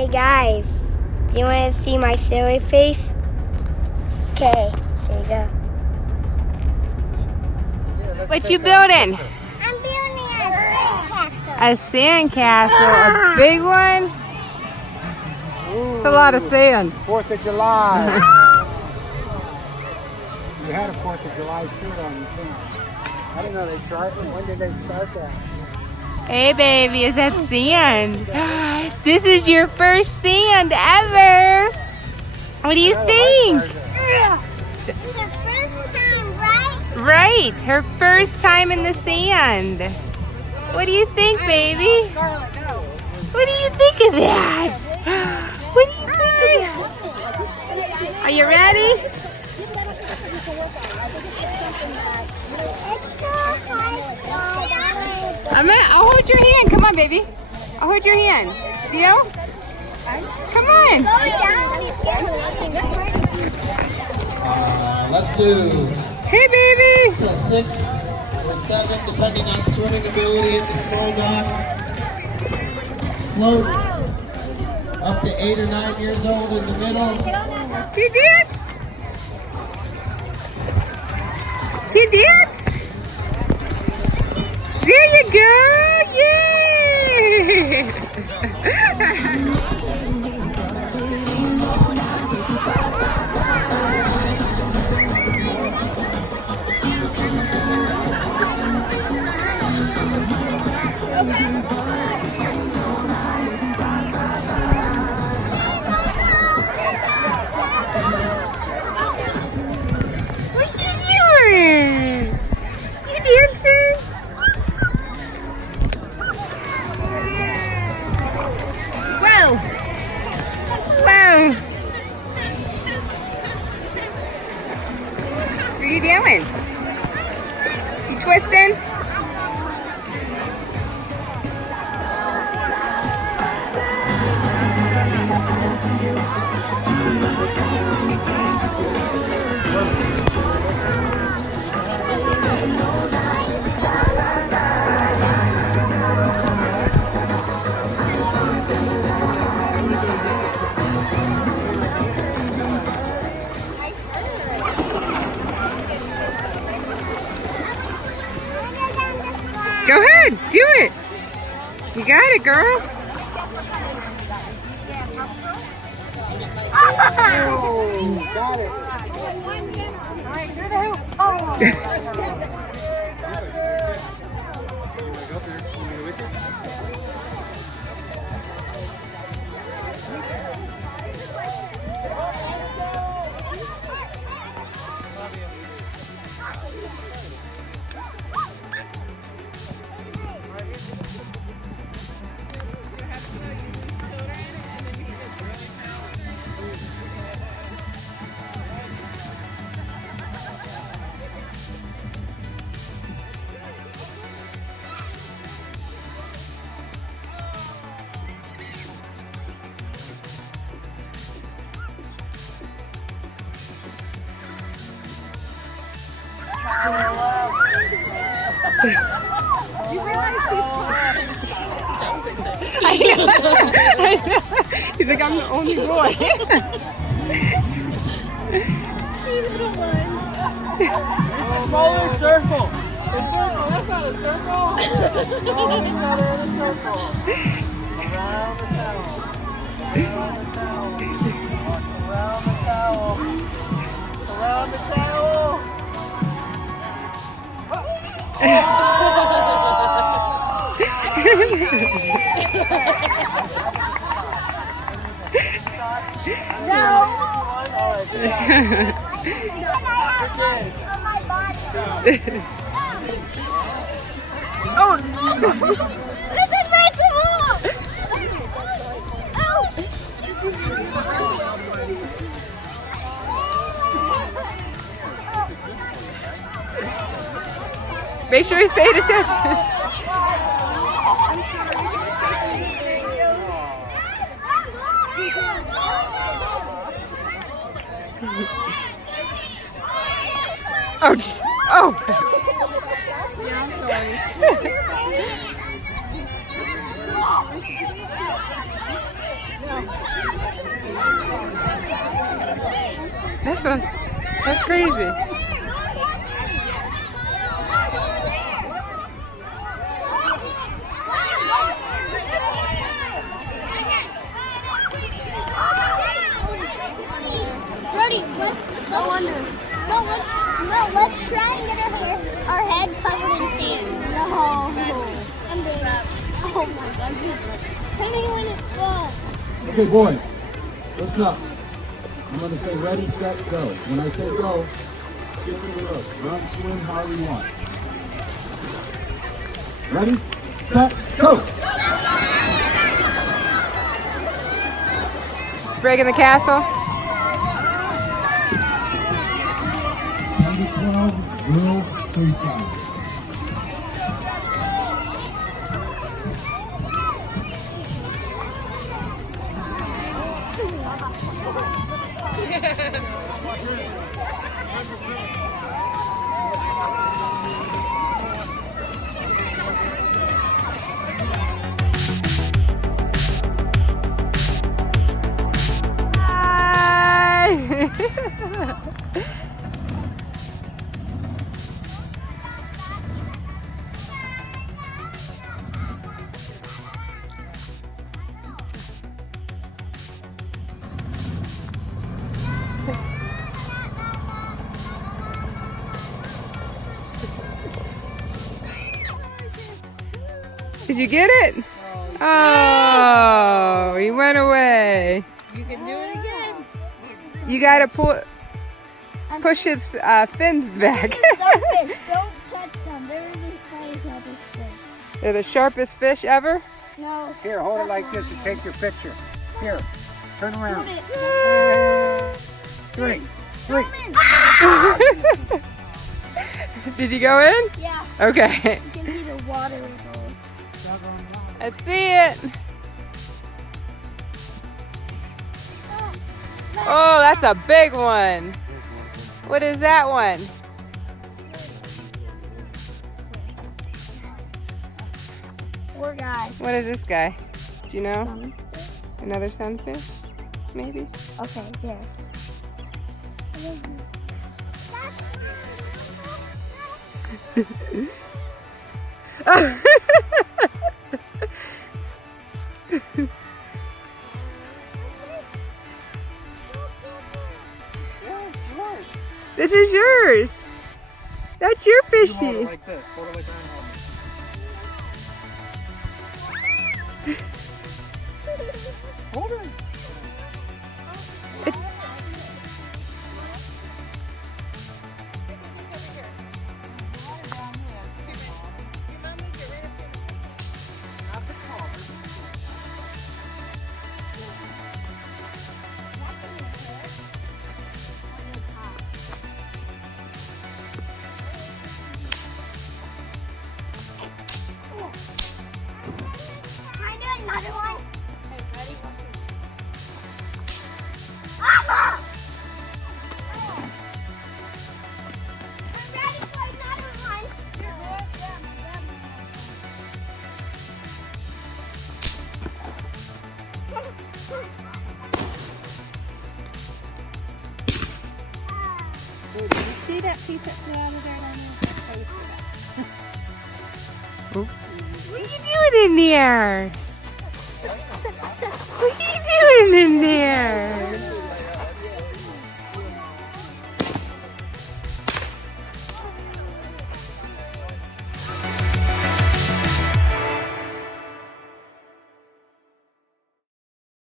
Hey guys, do you want to see my silly face? Okay, there you go. What you building? I'm building a A sandcastle. A big one? It's a lot of sand. 4th of July. You had a 4th of July shirt on, you think? I didn't know they started. When did they start that? Hey baby, is that sand? This is your first sand ever. What do you think? It's the first time, right? Right, her first time in the sand. What do you think, baby? What do you think of that? What do you think of that? Are you ready? I'll hold your hand. Come on, baby. I'll hold your hand. Deal? Come on. Let's do Hey, baby. 6 or 7, depending on swimming ability at the small dock. Float up to 8 or 9 years old in the middle. You did? You did? There you go! Yay! What you doing? You dancing? Whoa! Whoa! What are you doing? You twisting? Go ahead, do it. You got it, girl. Oh, got it. I know. He's like, I'm the only boy. Smaller circle. A circle. That's not a circle. No, you got it in a circle. Around the towel. Around the towel. Around the towel. Around the towel. Oh, This is Maximum! make sure he's paying attention. Oh, oh. Yeah, I'm sorry. That's crazy. Brody, let's try and get our head covered in sand. No. I'm doing that. Oh my god. Tell me when it's full. Okay, boy, listen up. I'm going to say ready, set, go. When I say go, get to the road. Run, swim, however you want. Ready, set, go! Breaking the castle. 10 to 12, real freestyle. Did you get it? Oh, he went away. You can do it again. You gotta push his fins back. Starfish, don't touch them. They're the sharpest fish. They're the sharpest fish ever. No. Here, hold it like this and take your picture. Here, turn around. Three. Did you go in? Yeah. Okay. You can see the water bubbles. Let's see it. Oh, that's a big one. What is that one? Poor guy. What is this guy? Do you know? Sunfish. Another sunfish? Maybe? Okay, there. This is yours. That's your Hold it fishy. like this. Hold it like that. Hold it. It's Can I do another one? Okay, ready? I'm ready for another one. See that piece that flew out of there? what are you doing in there?